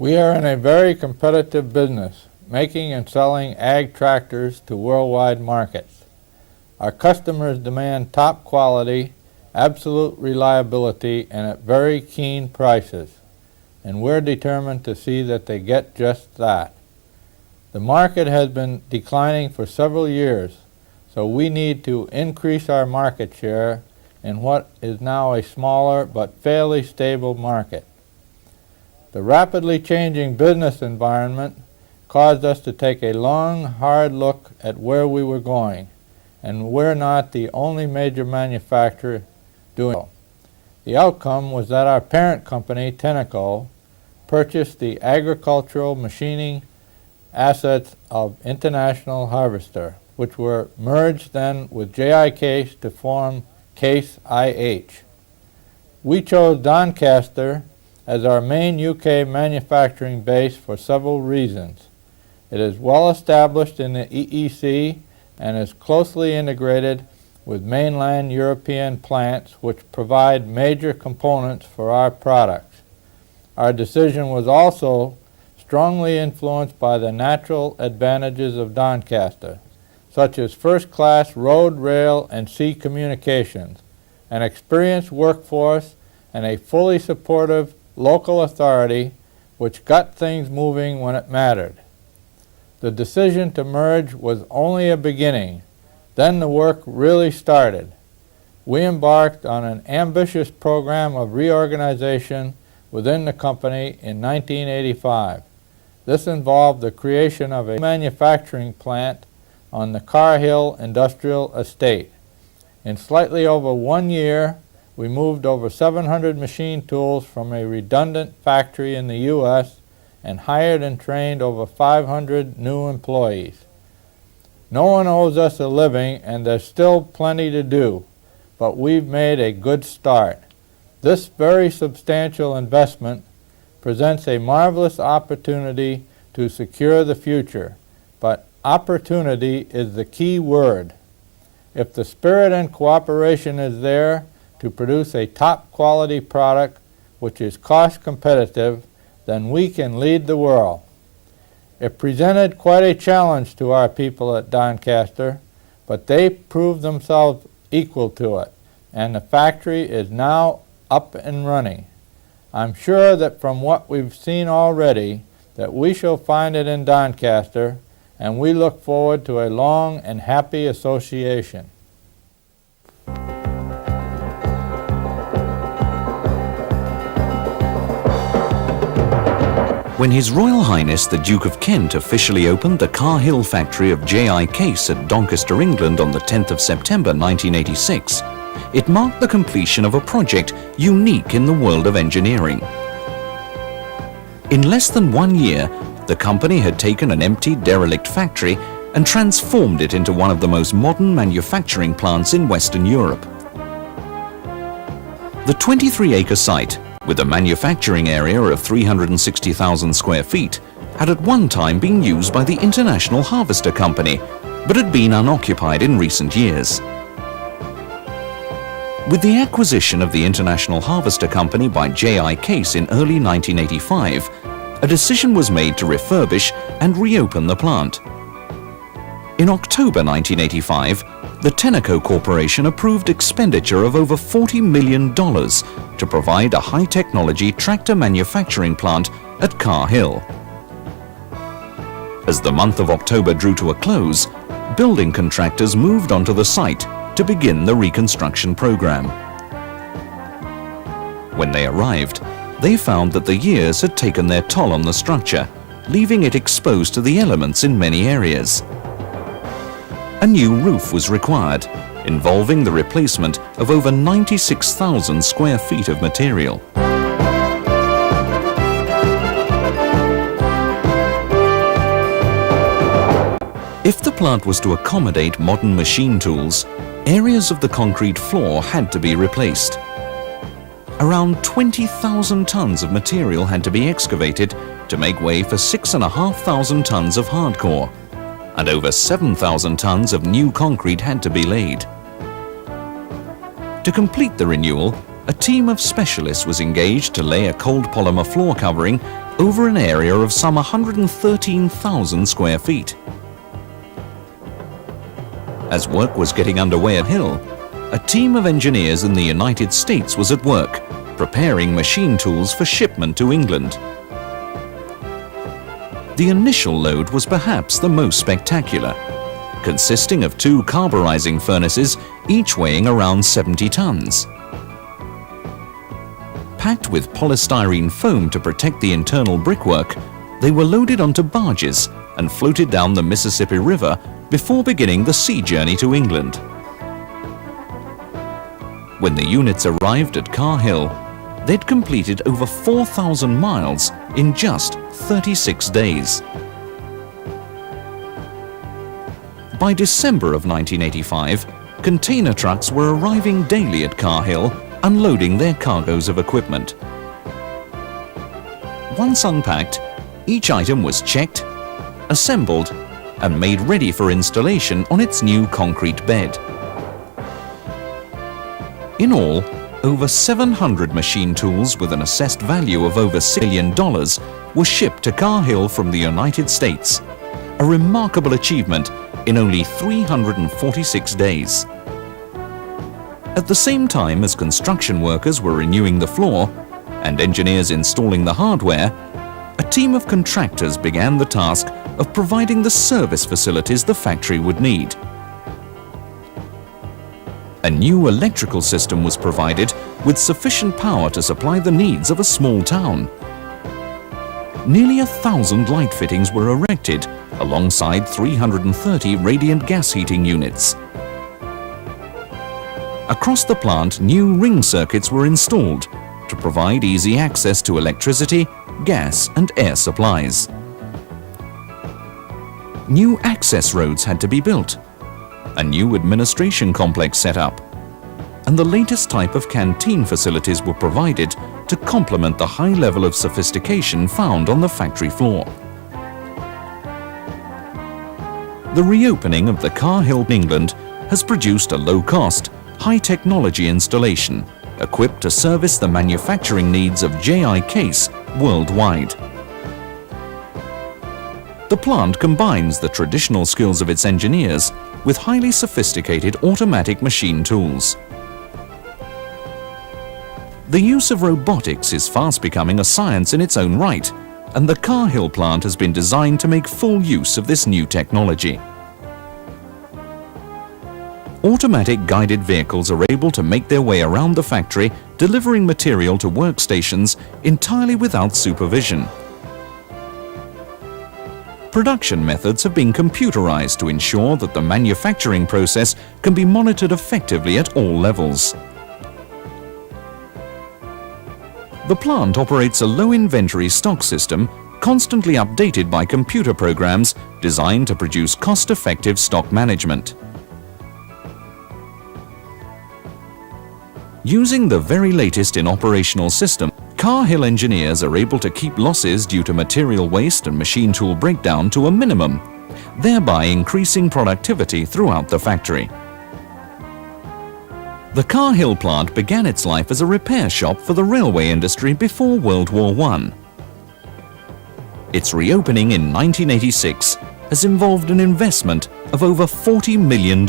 We are in a very competitive business, making and selling ag tractors to worldwide markets. Our customers demand top quality, absolute reliability, and at very keen prices, and we're determined to see that they get just that. The market has been declining for several years, so we need to increase our market share in what is now a smaller but fairly stable market. The rapidly changing business environment caused us to take a long, hard look at where we were going, and we're not the only major manufacturer doing so. The outcome was that our parent company, Tenneco, purchased the agricultural machining assets of International Harvester, which were merged then with J.I. Case to form Case IH. We chose Doncaster as our main UK manufacturing base for several reasons. It is well established in the EEC and is closely integrated with mainland European plants which provide major components for our products. Our decision was also strongly influenced by the natural advantages of Doncaster, such as first-class road, rail, and sea communications, an experienced workforce, and a fully supportive local authority which got things moving when it mattered. The decision to merge was only a beginning. Then the work really started. We embarked on an ambitious program of reorganization within the company in 1985. This involved the creation of a manufacturing plant on the Car Hill Industrial Estate. In slightly over 1 year, we moved over 700 machine tools from a redundant factory in the U.S. and hired and trained over 500 new employees. No one owes us a living, and there's still plenty to do, but we've made a good start. This very substantial investment presents a marvelous opportunity to secure the future, but opportunity is the key word. If the spirit and cooperation is there to produce a top quality product which is cost competitive, then we can lead the world. It presented quite a challenge to our people at Doncaster, but they proved themselves equal to it, and the factory is now up and running. I'm sure that from what we've seen already, that we shall find it in Doncaster, and we look forward to a long and happy association. When His Royal Highness the Duke of Kent officially opened the Car Hill factory of J.I. Case at Doncaster, England on the 10th of September 1986, it marked the completion of a project unique in the world of engineering. In less than 1 year, the company had taken an empty, derelict factory and transformed it into one of the most modern manufacturing plants in Western Europe. The 23-acre site, with a manufacturing area of 360,000 square feet, had at one time been used by the International Harvester Company, but had been unoccupied in recent years. With the acquisition of the International Harvester Company by J.I. Case in early 1985, a decision was made to refurbish and reopen the plant. In October 1985, the Tenneco Corporation approved expenditure of over $40 million to provide a high-technology tractor manufacturing plant at Car Hill. As the month of October drew to a close, building contractors moved onto the site to begin the reconstruction program. When they arrived, they found that the years had taken their toll on the structure, leaving it exposed to the elements in many areas. A new roof was required, involving the replacement of over 96,000 square feet of material. If the plant was to accommodate modern machine tools, areas of the concrete floor had to be replaced. Around 20,000 tons of material had to be excavated to make way for 6,500 tons of hardcore, and over 7,000 tons of new concrete had to be laid. To complete the renewal, a team of specialists was engaged to lay a cold polymer floor covering over an area of some 113,000 square feet. As work was getting underway at Hill, a team of engineers in the United States was at work, preparing machine tools for shipment to England. The initial load was perhaps the most spectacular, consisting of 2 carburizing furnaces, each weighing around 70 tons. Packed with polystyrene foam to protect the internal brickwork, they were loaded onto barges and floated down the Mississippi River before beginning the sea journey to England. When the units arrived at Car Hill, they'd completed over 4,000 miles in just 36 days. By December of 1985, container trucks were arriving daily at Car Hill, unloading their cargoes of equipment. Once unpacked, each item was checked, assembled, and made ready for installation on its new concrete bed. In all, over 700 machine tools with an assessed value of over $6 million were shipped to Car Hill from the United States, a remarkable achievement in only 346 days. At the same time as construction workers were renewing the floor and engineers installing the hardware, a team of contractors began the task of providing the service facilities the factory would need. A new electrical system was provided with sufficient power to supply the needs of a small town. Nearly 1,000 light fittings were erected alongside 330 radiant gas heating units. Across the plant, new ring circuits were installed to provide easy access to electricity, gas and air supplies. New access roads had to be built, a new administration complex set up, and the latest type of canteen facilities were provided to complement the high level of sophistication found on the factory floor. The reopening of the Car Hill, England, has produced a low-cost, high-technology installation equipped to service the manufacturing needs of J.I. Case worldwide. The plant combines the traditional skills of its engineers with highly sophisticated automatic machine tools. The use of robotics is fast becoming a science in its own right, and the Car Hill plant has been designed to make full use of this new technology. Automatic guided vehicles are able to make their way around the factory, delivering material to workstations entirely without supervision. Production methods have been computerized to ensure that the manufacturing process can be monitored effectively at all levels. The plant operates a low inventory stock system, constantly updated by computer programs designed to produce cost-effective stock management. Using the very latest in operational system, Car Hill engineers are able to keep losses due to material waste and machine tool breakdown to a minimum, thereby increasing productivity throughout the factory. The Car Hill plant began its life as a repair shop for the railway industry before World War I. Its reopening in 1986 has involved an investment of over $40 million.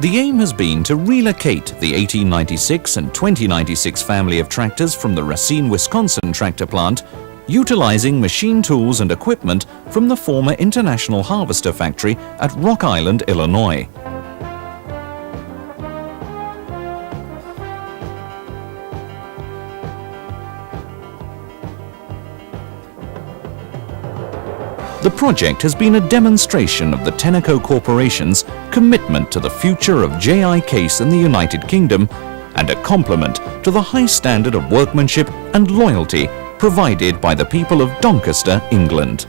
The aim has been to relocate the 1896 and 2096 family of tractors from the Racine, Wisconsin tractor plant, utilizing machine tools and equipment from the former International Harvester factory at Rock Island, Illinois. The project has been a demonstration of the Tenneco Corporation's commitment to the future of J.I. Case in the United Kingdom and a complement to the high standard of workmanship and loyalty provided by the people of Doncaster, England.